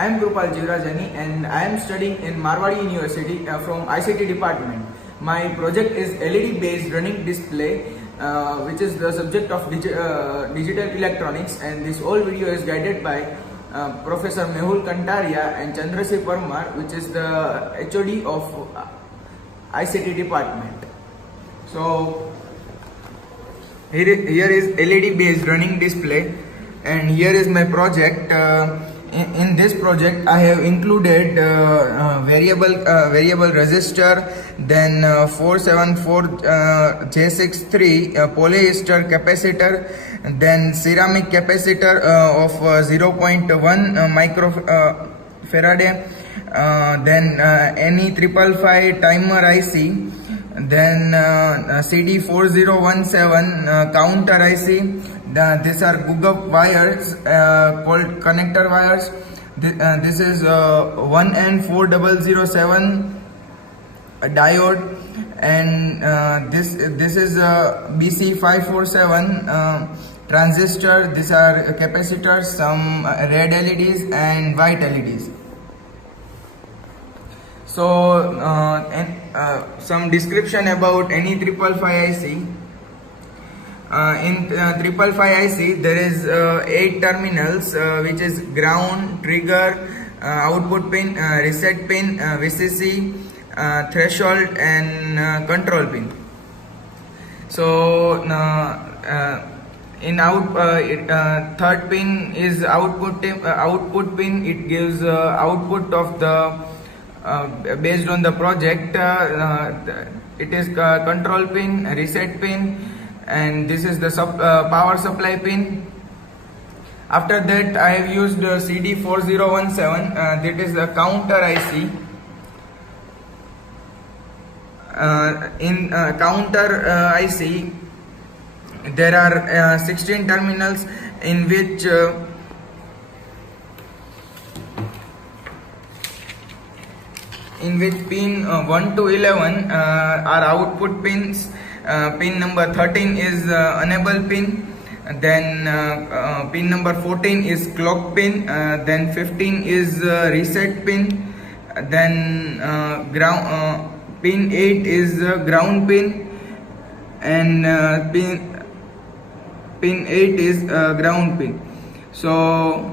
I am Krupal Jivrajani and I am studying in Marwadi University from ICT department. My project is LED based running display which is the subject of digital electronics, and this whole video is guided by Professor Mehul Kantaria and Chandrasekhar Parmar, which is the HOD of ICT department. So here is LED based running display, and here is my project. In this project I have included variable resistor, then 474J63 polyester capacitor, then ceramic capacitor of 0.1 microfarad, then NE555 timer IC, then CD4017 counter IC. These are Google wires called connector wires. This is 1N4007 diode, and this is BC547 transistor. These are capacitors, some red LEDs and white LEDs. So some description about NE555 IC. In 555 IC there is 8 terminals, which is ground, trigger, output pin, reset pin, VCC, threshold and control pin. So in third pin is output pin. It gives output of the based on the project. It is control pin, reset pin, and this is the power supply pin. After that I have used CD4017, that is the counter IC. In counter IC there are 16 terminals, in which pin 1 to 11 are output pins. Pin number 13 is enable pin, then pin number 14 is clock pin, then 15 is reset pin, then pin 8 is ground pin, and pin 8 is ground pin. So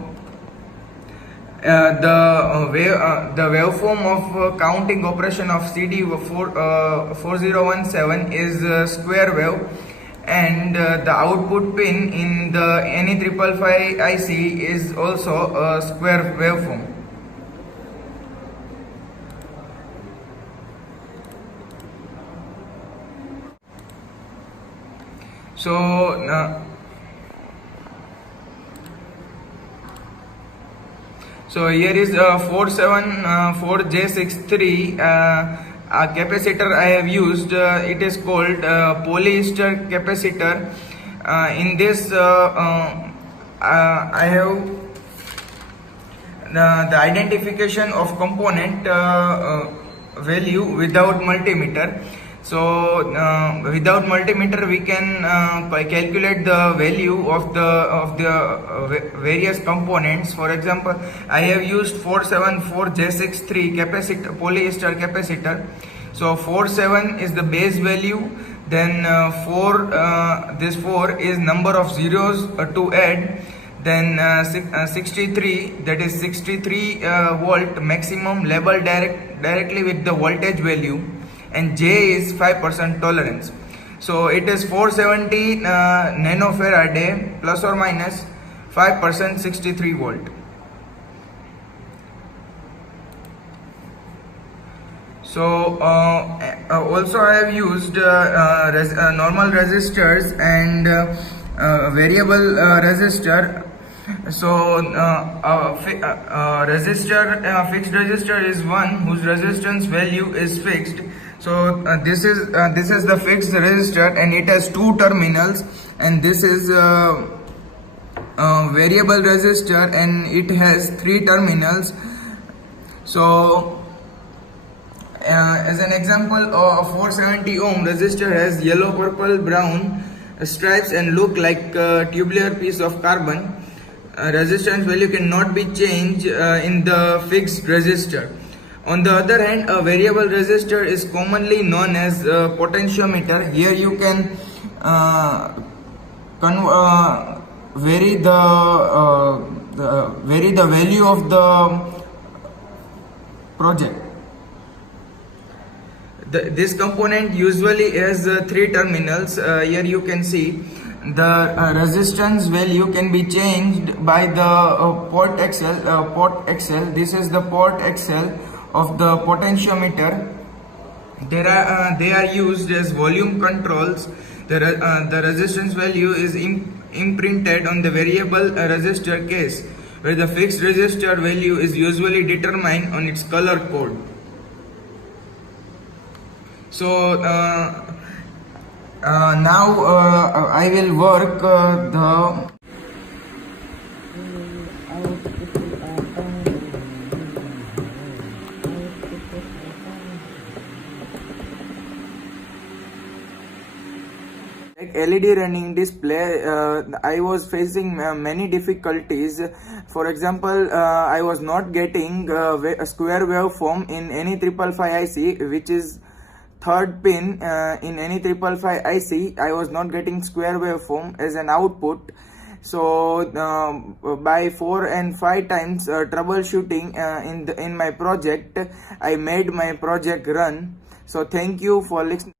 the waveform of counting operation of CD4017 is square wave, and the output pin in the NE555 IC is also a square waveform. So here is 474J63 capacitor I have used. It is called polyester capacitor. In this I have the identification of component value without multimeter. So without multimeter we can calculate the value of the various components. For example, I have used 474J63 capacitor, polyester capacitor. So 47 is the base value, then this 4 is number of zeros to add, then 63, that is 63 volt maximum labeled directly with the voltage value, and J is 5% tolerance. So it is 470 nanofarad plus or minus 5%, 63 volt. So also I have used normal resistors and variable resistor. So fixed resistor is one whose resistance value is fixed. So this is the fixed resistor, and it has 2 terminals, and this is variable resistor, and it has 3 terminals. So as an example, a 470 ohm resistor has yellow, purple, brown stripes and look like a tubular piece of carbon. resistance value cannot be changed in the fixed resistor. On the other hand, a variable resistor is commonly known as a potentiometer. Here you can vary the value of the project. This component usually has three terminals. Here you can see the resistance value can be changed by the port XL. This is the port XL of the potentiometer. They are used as volume controls. The resistance value is imprinted on the variable resistor case, where the fixed resistor value is usually determined on its color code. So now I will work the LED running display. I was facing many difficulties. For example, I was not getting a square waveform in any 555 IC, which is third pin in any 555 IC. I was not getting square waveform as an output. So by 4 and 5 times troubleshooting in my project, I made my project run. So thank you for listening.